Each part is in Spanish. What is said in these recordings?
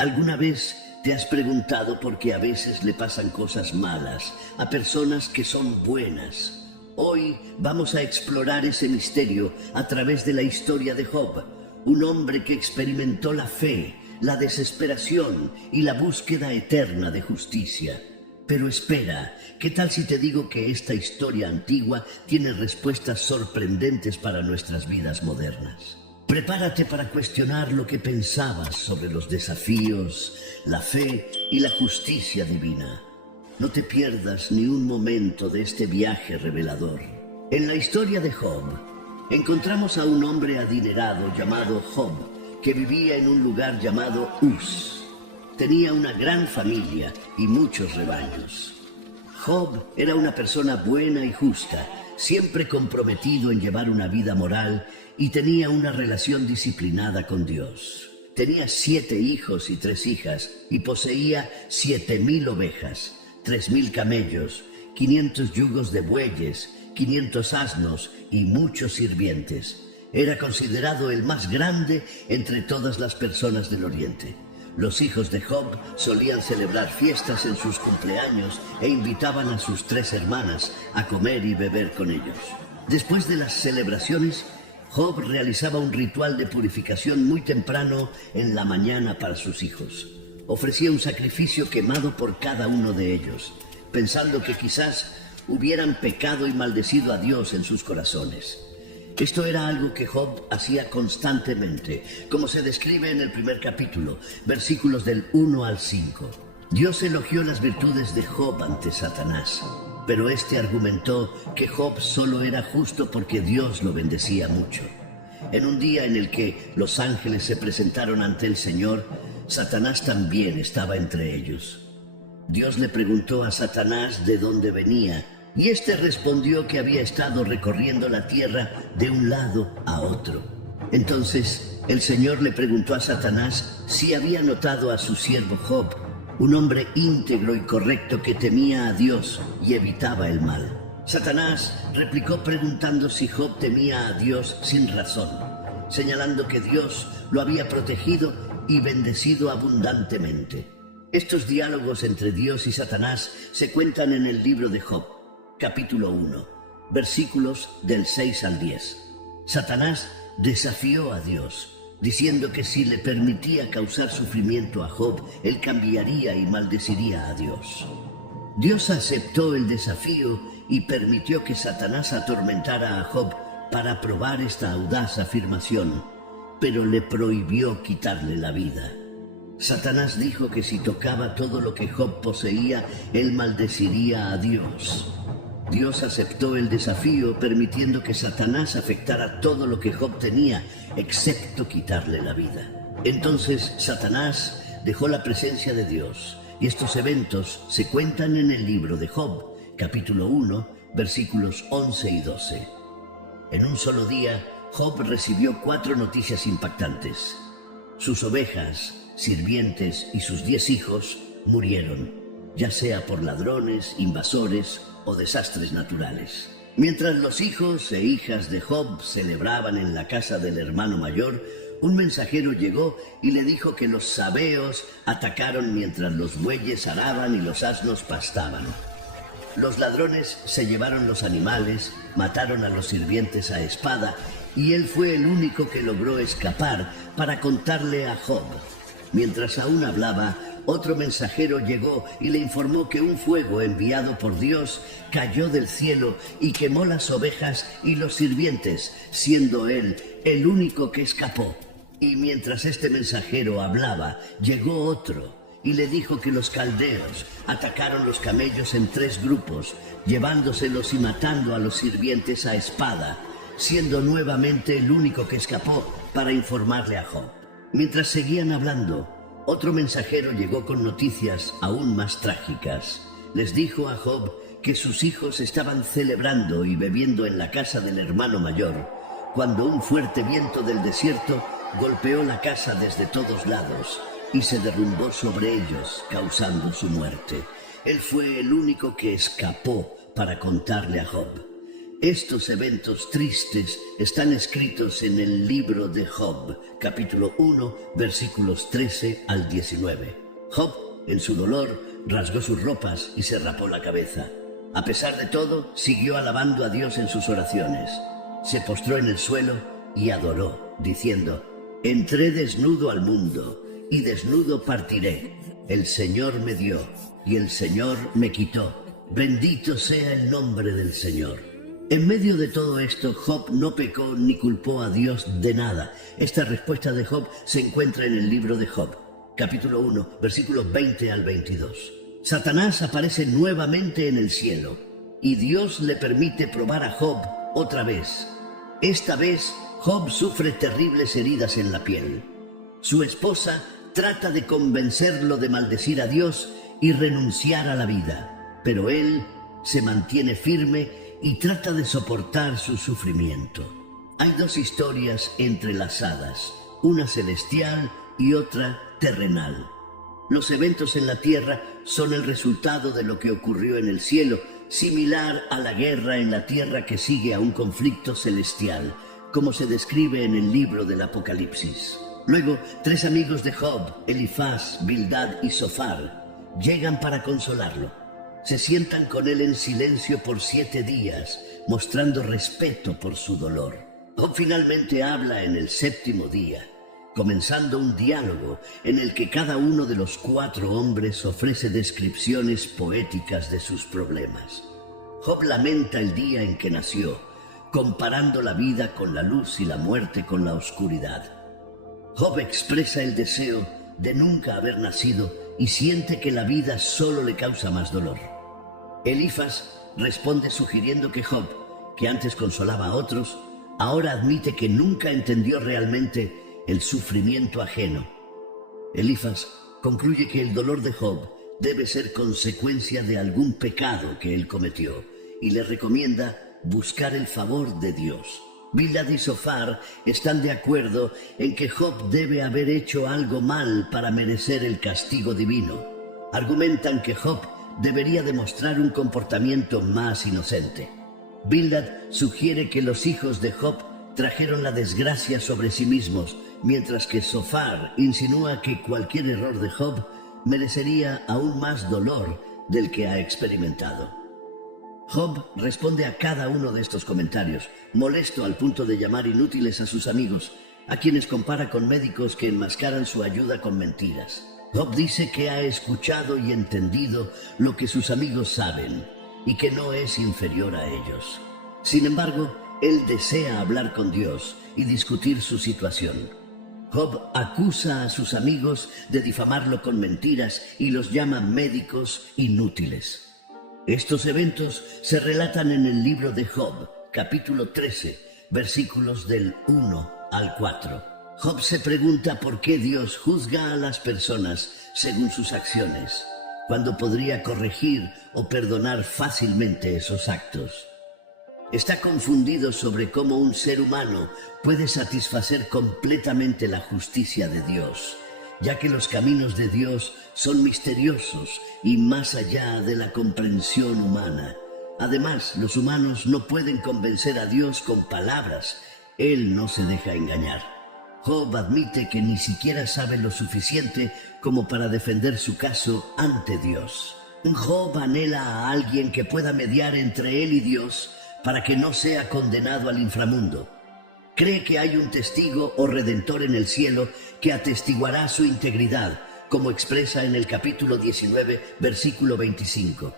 ¿Alguna vez te has preguntado por qué a veces le pasan cosas malas a personas que son buenas? Hoy vamos a explorar ese misterio a través de la historia de Job, un hombre que experimentó la fe, la desesperación y la búsqueda eterna de justicia. Pero espera, ¿qué tal si te digo que esta historia antigua tiene respuestas sorprendentes para nuestras vidas modernas? Prepárate para cuestionar lo que pensabas sobre los desafíos, la fe y la justicia divina. No te pierdas ni un momento de este viaje revelador. En la historia de Job, encontramos a un hombre adinerado llamado Job, que vivía en un lugar llamado Uz. Tenía una gran familia y muchos rebaños. Job era una persona buena y justa, siempre comprometido en llevar una vida moral y tenía una relación disciplinada con Dios. Tenía 7 hijos y 3 hijas y poseía 7,000 ovejas, 3,000 camellos, 500 yugos de bueyes, 500 asnos y muchos sirvientes. Era considerado el más grande entre todas las personas del Oriente. Los hijos de Job solían celebrar fiestas en sus cumpleaños e invitaban a sus 3 hermanas a comer y beber con ellos. Después de las celebraciones, Job realizaba un ritual de purificación muy temprano en la mañana para sus hijos. Ofrecía un sacrificio quemado por cada uno de ellos, pensando que quizás hubieran pecado y maldecido a Dios en sus corazones. Esto era algo que Job hacía constantemente, como se describe en el primer capítulo, versículos del 1 al 5. Dios elogió las virtudes de Job ante Satanás, pero este argumentó que Job solo era justo porque Dios lo bendecía mucho. En un día en el que los ángeles se presentaron ante el Señor, Satanás también estaba entre ellos. Dios le preguntó a Satanás de dónde venía, y éste respondió que había estado recorriendo la tierra de un lado a otro. Entonces el Señor le preguntó a Satanás si había notado a su siervo Job, un hombre íntegro y correcto que temía a Dios y evitaba el mal. Satanás replicó preguntando si Job temía a Dios sin razón, señalando que Dios lo había protegido y bendecido abundantemente. Estos diálogos entre Dios y Satanás se cuentan en el libro de Job, capítulo 1, versículos del 6 al 10. Satanás desafió a Dios, diciendo que si le permitía causar sufrimiento a Job, él cambiaría y maldeciría a Dios. Dios aceptó el desafío y permitió que Satanás atormentara a Job para probar esta audaz afirmación, pero le prohibió quitarle la vida. Satanás dijo que si tocaba todo lo que Job poseía, él maldeciría a Dios. Dios aceptó el desafío, permitiendo que Satanás afectara todo lo que Job tenía, excepto quitarle la vida. Entonces Satanás dejó la presencia de Dios, y estos eventos se cuentan en el libro de Job, capítulo 1, versículos 11 y 12. En un solo día, Job recibió 4 noticias impactantes. Sus ovejas, sirvientes y sus 10 hijos murieron, ya sea por ladrones, invasores o desastres naturales. Mientras los hijos e hijas de Job celebraban en la casa del hermano mayor, un mensajero llegó y le dijo que los sabeos atacaron mientras los bueyes araban y los asnos pastaban. Los ladrones se llevaron los animales, mataron a los sirvientes a espada, y él fue el único que logró escapar para contarle a Job. Mientras aún hablaba, otro mensajero llegó y le informó que un fuego enviado por Dios cayó del cielo y quemó las ovejas y los sirvientes, siendo él el único que escapó. Y mientras este mensajero hablaba, llegó otro y le dijo que los caldeos atacaron los camellos en 3 grupos, llevándoselos y matando a los sirvientes a espada, siendo nuevamente el único que escapó para informarle a Job. Mientras seguían hablando, otro mensajero llegó con noticias aún más trágicas. Les dijo a Job que sus hijos estaban celebrando y bebiendo en la casa del hermano mayor, cuando un fuerte viento del desierto golpeó la casa desde todos lados y se derrumbó sobre ellos, causando su muerte. Él fue el único que escapó para contarle a Job. Estos eventos tristes están escritos en el libro de Job, capítulo 1, versículos 13 al 19. Job, en su dolor, rasgó sus ropas y se rapó la cabeza. A pesar de todo, siguió alabando a Dios en sus oraciones. Se postró en el suelo y adoró, diciendo: «Entré desnudo al mundo, y desnudo partiré. El Señor me dio, y el Señor me quitó. Bendito sea el nombre del Señor». En medio de todo esto, Job no pecó ni culpó a Dios de nada. Esta respuesta de Job se encuentra en el libro de Job, capítulo 1, versículos 20 al 22. Satanás aparece nuevamente en el cielo, y Dios le permite probar a Job otra vez. Esta vez, Job sufre terribles heridas en la piel. Su esposa trata de convencerlo de maldecir a Dios y renunciar a la vida, pero él se mantiene firme y trata de soportar su sufrimiento. Hay dos historias entrelazadas, una celestial y otra terrenal. Los eventos en la tierra son el resultado de lo que ocurrió en el cielo, similar a la guerra en la tierra que sigue a un conflicto celestial, como se describe en el libro del Apocalipsis. Luego, tres amigos de Job, Elifaz, Bildad y Zofar, llegan para consolarlo. Se sientan con él en silencio por 7 días, mostrando respeto por su dolor. Job finalmente habla en el 7º día, comenzando un diálogo en el que cada uno de los 4 hombres ofrece descripciones poéticas de sus problemas. Job lamenta el día en que nació, comparando la vida con la luz y la muerte con la oscuridad. Job expresa el deseo de nunca haber nacido y siente que la vida solo le causa más dolor. Elifaz responde sugiriendo que Job, que antes consolaba a otros, ahora admite que nunca entendió realmente el sufrimiento ajeno. Elifaz concluye que el dolor de Job debe ser consecuencia de algún pecado que él cometió y le recomienda buscar el favor de Dios. Bildad y Zofar están de acuerdo en que Job debe haber hecho algo mal para merecer el castigo divino. Argumentan que Job debería demostrar un comportamiento más inocente. Bildad sugiere que los hijos de Job trajeron la desgracia sobre sí mismos, mientras que Zofar insinúa que cualquier error de Job merecería aún más dolor del que ha experimentado. Job responde a cada uno de estos comentarios, molesto al punto de llamar inútiles a sus amigos, a quienes compara con médicos que enmascaran su ayuda con mentiras. Job dice que ha escuchado y entendido lo que sus amigos saben y que no es inferior a ellos. Sin embargo, él desea hablar con Dios y discutir su situación. Job acusa a sus amigos de difamarlo con mentiras y los llama médicos inútiles. Estos eventos se relatan en el libro de Job, capítulo 13, versículos del 1 al 4. Job se pregunta por qué Dios juzga a las personas según sus acciones, cuando podría corregir o perdonar fácilmente esos actos. Está confundido sobre cómo un ser humano puede satisfacer completamente la justicia de Dios, ya que los caminos de Dios son misteriosos y más allá de la comprensión humana. Además, los humanos no pueden convencer a Dios con palabras. Él no se deja engañar. Job admite que ni siquiera sabe lo suficiente como para defender su caso ante Dios. Job anhela a alguien que pueda mediar entre él y Dios para que no sea condenado al inframundo. Cree que hay un testigo o redentor en el cielo que atestiguará su integridad, como expresa en el capítulo 19, versículo 25.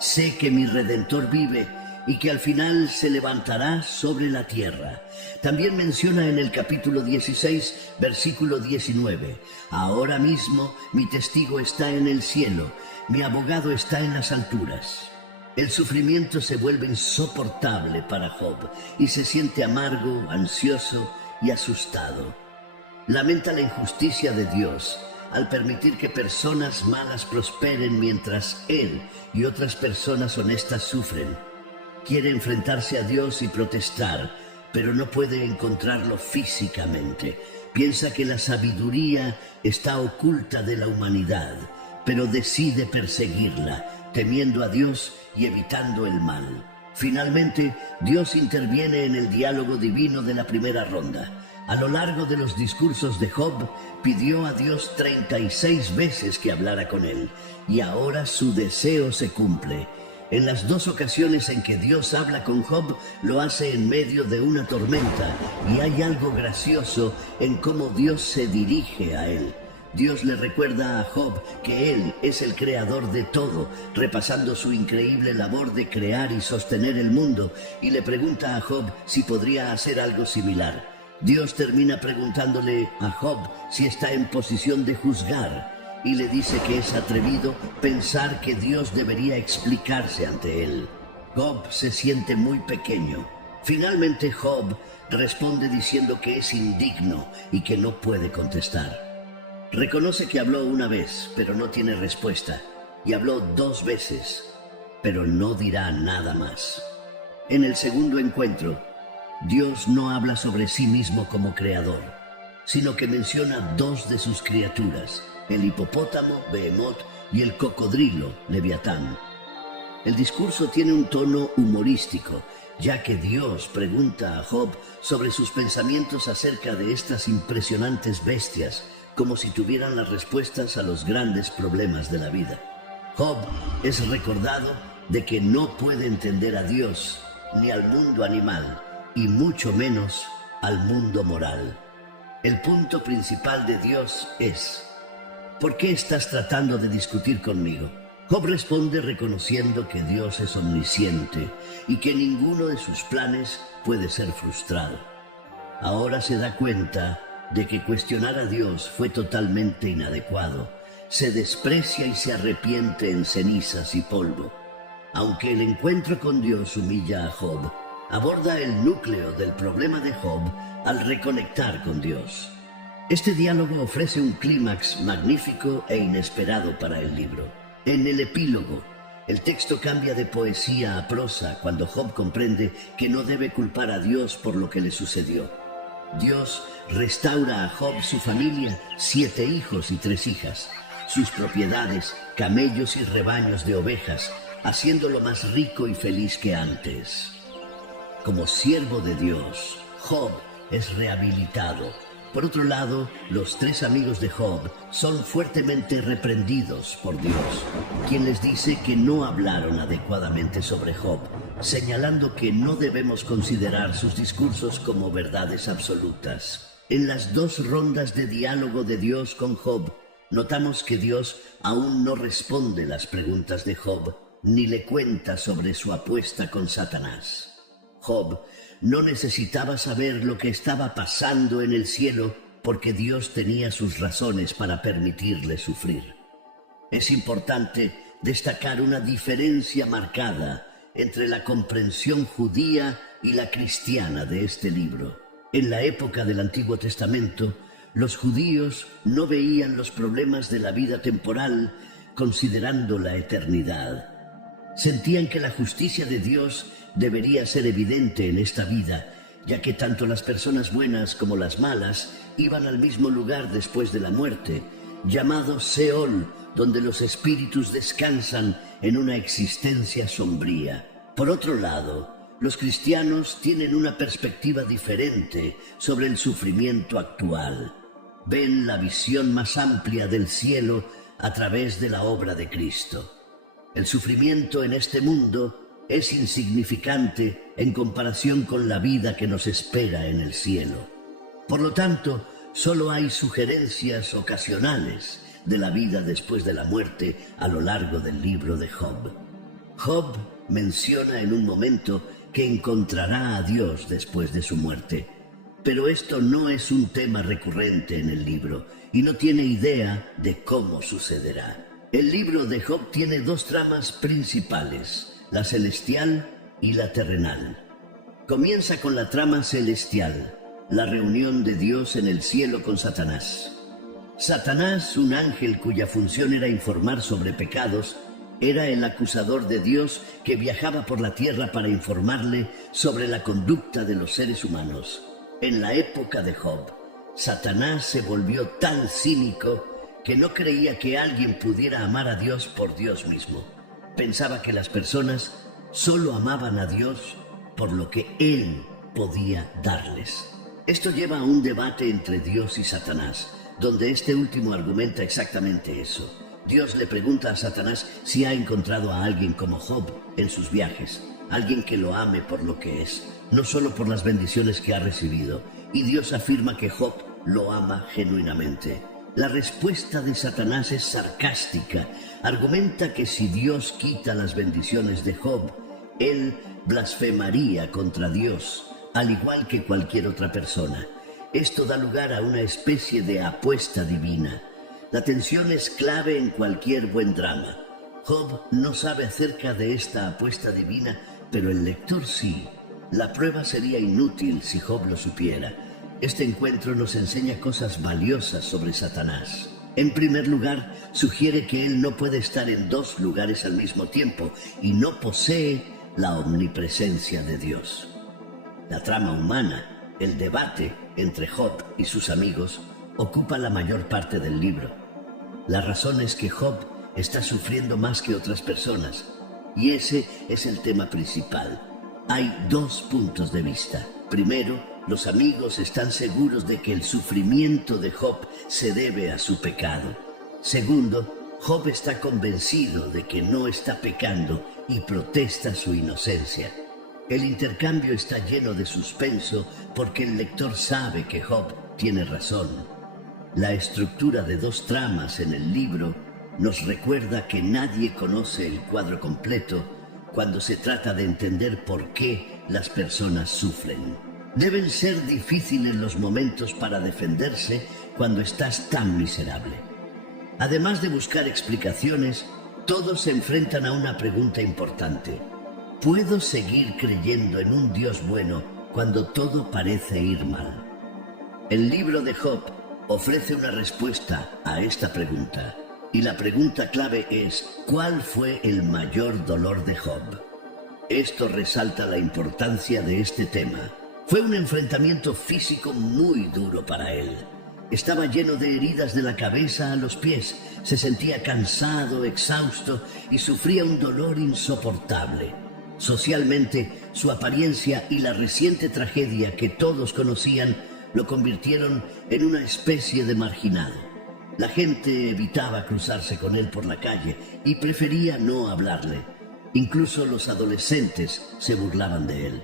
Sé que mi Redentor vive y que al final se levantará sobre la tierra. También menciona en el capítulo 16, versículo 19, ahora mismo mi testigo está en el cielo, mi abogado está en las alturas. El sufrimiento se vuelve insoportable para Job y se siente amargo, ansioso y asustado. Lamenta la injusticia de Dios al permitir que personas malas prosperen mientras él y otras personas honestas sufren. Quiere enfrentarse a Dios y protestar, pero no puede encontrarlo físicamente. Piensa que la sabiduría está oculta de la humanidad, pero decide perseguirla, temiendo a Dios y evitando el mal. Finalmente, Dios interviene en el diálogo divino de la primera ronda. A lo largo de los discursos de Job, pidió a Dios 36 veces que hablara con él, y ahora su deseo se cumple. En las dos ocasiones en que Dios habla con Job, lo hace en medio de una tormenta, y hay algo gracioso en cómo Dios se dirige a él. Dios le recuerda a Job que él es el creador de todo, repasando su increíble labor de crear y sostener el mundo, y le pregunta a Job si podría hacer algo similar. Dios termina preguntándole a Job si está en posición de juzgar, y le dice que es atrevido pensar que Dios debería explicarse ante él. Job se siente muy pequeño. Finalmente Job responde diciendo que es indigno y que no puede contestar. Reconoce que habló una vez, pero no tiene respuesta, y habló 2 veces, pero no dirá nada más. En el segundo encuentro, Dios no habla sobre sí mismo como creador, sino que menciona 2 de sus criaturas, el hipopótamo, Behemoth, y el cocodrilo, Leviatán. El discurso tiene un tono humorístico, ya que Dios pregunta a Job sobre sus pensamientos acerca de estas impresionantes bestias, como si tuvieran las respuestas a los grandes problemas de la vida. Job es recordado de que no puede entender a Dios, ni al mundo animal, y mucho menos al mundo moral. El punto principal de Dios es: ¿por qué estás tratando de discutir conmigo? Job responde reconociendo que Dios es omnisciente y que ninguno de sus planes puede ser frustrado. Ahora se da cuenta de que cuestionar a Dios fue totalmente inadecuado. Se desprecia y se arrepiente en cenizas y polvo. Aunque el encuentro con Dios humilla a Job, aborda el núcleo del problema de Job al reconectar con Dios. Este diálogo ofrece un clímax magnífico e inesperado para el libro. En el epílogo, el texto cambia de poesía a prosa cuando Job comprende que no debe culpar a Dios por lo que le sucedió. Dios restaura a Job su familia, 7 hijos y 3 hijas, sus propiedades, camellos y rebaños de ovejas, haciéndolo más rico y feliz que antes. Como siervo de Dios, Job es rehabilitado. Por otro lado, los 3 amigos de Job son fuertemente reprendidos por Dios, quien les dice que no hablaron adecuadamente sobre Job, señalando que no debemos considerar sus discursos como verdades absolutas. En las 2 rondas de diálogo de Dios con Job, notamos que Dios aún no responde las preguntas de Job, ni le cuenta sobre su apuesta con Satanás. Job no necesitaba saber lo que estaba pasando en el cielo porque Dios tenía sus razones para permitirle sufrir. Es importante destacar una diferencia marcada entre la comprensión judía y la cristiana de este libro. En la época del Antiguo Testamento, los judíos no veían los problemas de la vida temporal considerando la eternidad. Sentían que la justicia de Dios debería ser evidente en esta vida, ya que tanto las personas buenas como las malas iban al mismo lugar después de la muerte, llamado Seol, donde los espíritus descansan en una existencia sombría. Por otro lado, los cristianos tienen una perspectiva diferente sobre el sufrimiento actual. Ven la visión más amplia del cielo a través de la obra de Cristo. El sufrimiento en este mundo es insignificante en comparación con la vida que nos espera en el cielo. Por lo tanto, solo hay sugerencias ocasionales de la vida después de la muerte a lo largo del libro de Job. Job menciona en un momento que encontrará a Dios después de su muerte, pero esto no es un tema recurrente en el libro y no tiene idea de cómo sucederá. El libro de Job tiene 2 tramas principales: la celestial y la terrenal. Comienza con la trama celestial, la reunión de Dios en el cielo con Satanás. Satanás, un ángel cuya función era informar sobre pecados, era el acusador de Dios que viajaba por la tierra para informarle sobre la conducta de los seres humanos. En la época de Job, Satanás se volvió tan cínico que no creía que alguien pudiera amar a Dios por Dios mismo. Pensaba que las personas solo amaban a Dios por lo que Él podía darles. Esto lleva a un debate entre Dios y Satanás, donde este último argumenta exactamente eso. Dios le pregunta a Satanás si ha encontrado a alguien como Job en sus viajes, alguien que lo ame por lo que es, no solo por las bendiciones que ha recibido, y Dios afirma que Job lo ama genuinamente. La respuesta de Satanás es sarcástica. Argumenta que si Dios quita las bendiciones de Job, él blasfemaría contra Dios, al igual que cualquier otra persona. Esto da lugar a una especie de apuesta divina. La tensión es clave en cualquier buen drama. Job no sabe acerca de esta apuesta divina, pero el lector sí. La prueba sería inútil si Job lo supiera. Este encuentro nos enseña cosas valiosas sobre Satanás. En primer lugar, sugiere que él no puede estar en dos lugares al mismo tiempo y no posee la omnipresencia de Dios. La trama humana, el debate entre Job y sus amigos, ocupa la mayor parte del libro. La razón es que Job está sufriendo más que otras personas, y ese es el tema principal. Hay dos puntos de vista. Primero, los amigos están seguros de que el sufrimiento de Job se debe a su pecado. Segundo, Job está convencido de que no está pecando y protesta su inocencia. El intercambio está lleno de suspenso porque el lector sabe que Job tiene razón. La estructura de dos tramas en el libro nos recuerda que nadie conoce el cuadro completo cuando se trata de entender por qué las personas sufren. Deben ser difíciles los momentos para defenderse cuando estás tan miserable. Además de buscar explicaciones, todos se enfrentan a una pregunta importante. ¿Puedo seguir creyendo en un Dios bueno cuando todo parece ir mal? El libro de Job ofrece una respuesta a esta pregunta. Y la pregunta clave es, ¿cuál fue el mayor dolor de Job? Esto resalta la importancia de este tema. Fue un enfrentamiento físico muy duro para él. Estaba lleno de heridas de la cabeza a los pies, se sentía cansado, exhausto y sufría un dolor insoportable. Socialmente, su apariencia y la reciente tragedia que todos conocían lo convirtieron en una especie de marginado. La gente evitaba cruzarse con él por la calle y prefería no hablarle. Incluso los adolescentes se burlaban de él.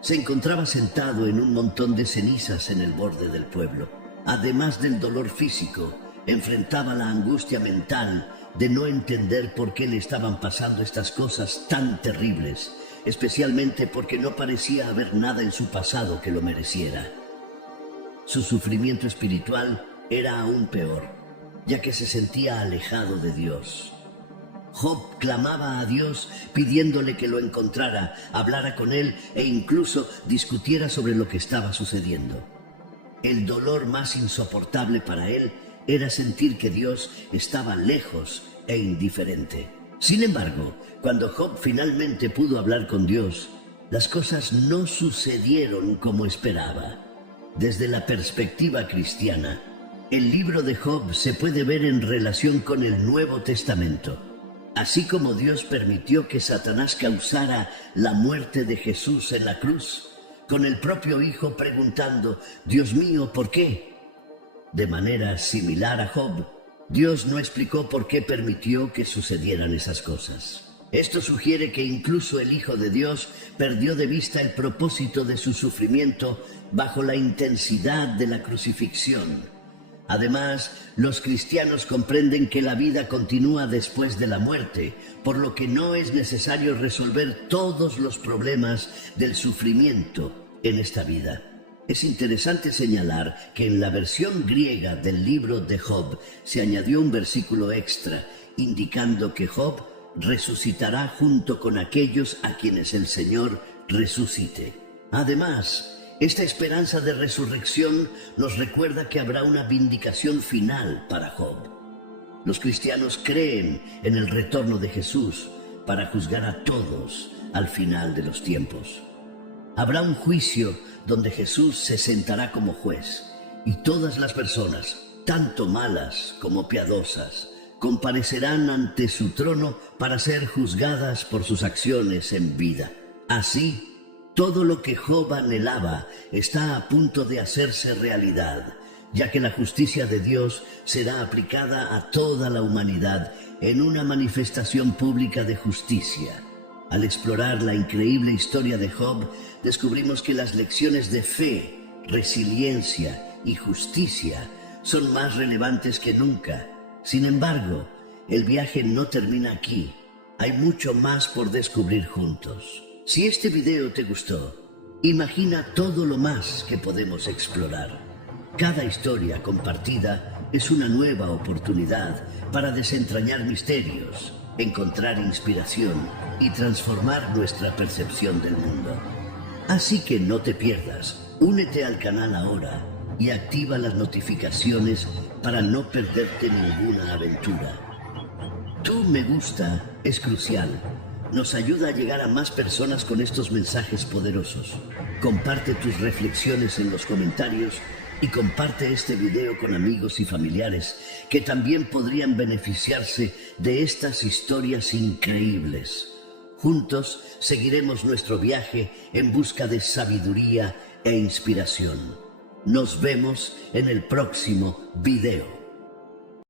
Se encontraba sentado en un montón de cenizas en el borde del pueblo. Además del dolor físico, enfrentaba la angustia mental de no entender por qué le estaban pasando estas cosas tan terribles, especialmente porque no parecía haber nada en su pasado que lo mereciera. Su sufrimiento espiritual era aún peor, ya que se sentía alejado de Dios. Job clamaba a Dios pidiéndole que lo encontrara, hablara con él e incluso discutiera sobre lo que estaba sucediendo. El dolor más insoportable para él era sentir que Dios estaba lejos e indiferente. Sin embargo, cuando Job finalmente pudo hablar con Dios, las cosas no sucedieron como esperaba. Desde la perspectiva cristiana, el libro de Job se puede ver en relación con el Nuevo Testamento. Así como Dios permitió que Satanás causara la muerte de Jesús en la cruz, con el propio Hijo preguntando, «Dios mío, ¿por qué?». De manera similar a Job, Dios no explicó por qué permitió que sucedieran esas cosas. Esto sugiere que incluso el Hijo de Dios perdió de vista el propósito de su sufrimiento bajo la intensidad de la crucifixión. Además, los cristianos comprenden que la vida continúa después de la muerte, por lo que no es necesario resolver todos los problemas del sufrimiento en esta vida. Es interesante señalar que en la versión griega del libro de Job se añadió un versículo extra, indicando que Job resucitará junto con aquellos a quienes el Señor resucite. Además, esta esperanza de resurrección nos recuerda que habrá una vindicación final para Job. Los cristianos creen en el retorno de Jesús para juzgar a todos al final de los tiempos. Habrá un juicio donde Jesús se sentará como juez y todas las personas, tanto malas como piadosas, comparecerán ante su trono para ser juzgadas por sus acciones en vida. Así, todo lo que Job anhelaba está a punto de hacerse realidad, ya que la justicia de Dios será aplicada a toda la humanidad en una manifestación pública de justicia. Al explorar la increíble historia de Job, descubrimos que las lecciones de fe, resiliencia y justicia son más relevantes que nunca. Sin embargo, el viaje no termina aquí. Hay mucho más por descubrir juntos. Si este video te gustó, imagina todo lo más que podemos explorar. Cada historia compartida es una nueva oportunidad para desentrañar misterios, encontrar inspiración y transformar nuestra percepción del mundo. Así que no te pierdas, únete al canal ahora y activa las notificaciones para no perderte ninguna aventura. Tu me gusta es crucial. Nos ayuda a llegar a más personas con estos mensajes poderosos. Comparte tus reflexiones en los comentarios y comparte este video con amigos y familiares que también podrían beneficiarse de estas historias increíbles. Juntos seguiremos nuestro viaje en busca de sabiduría e inspiración. Nos vemos en el próximo video.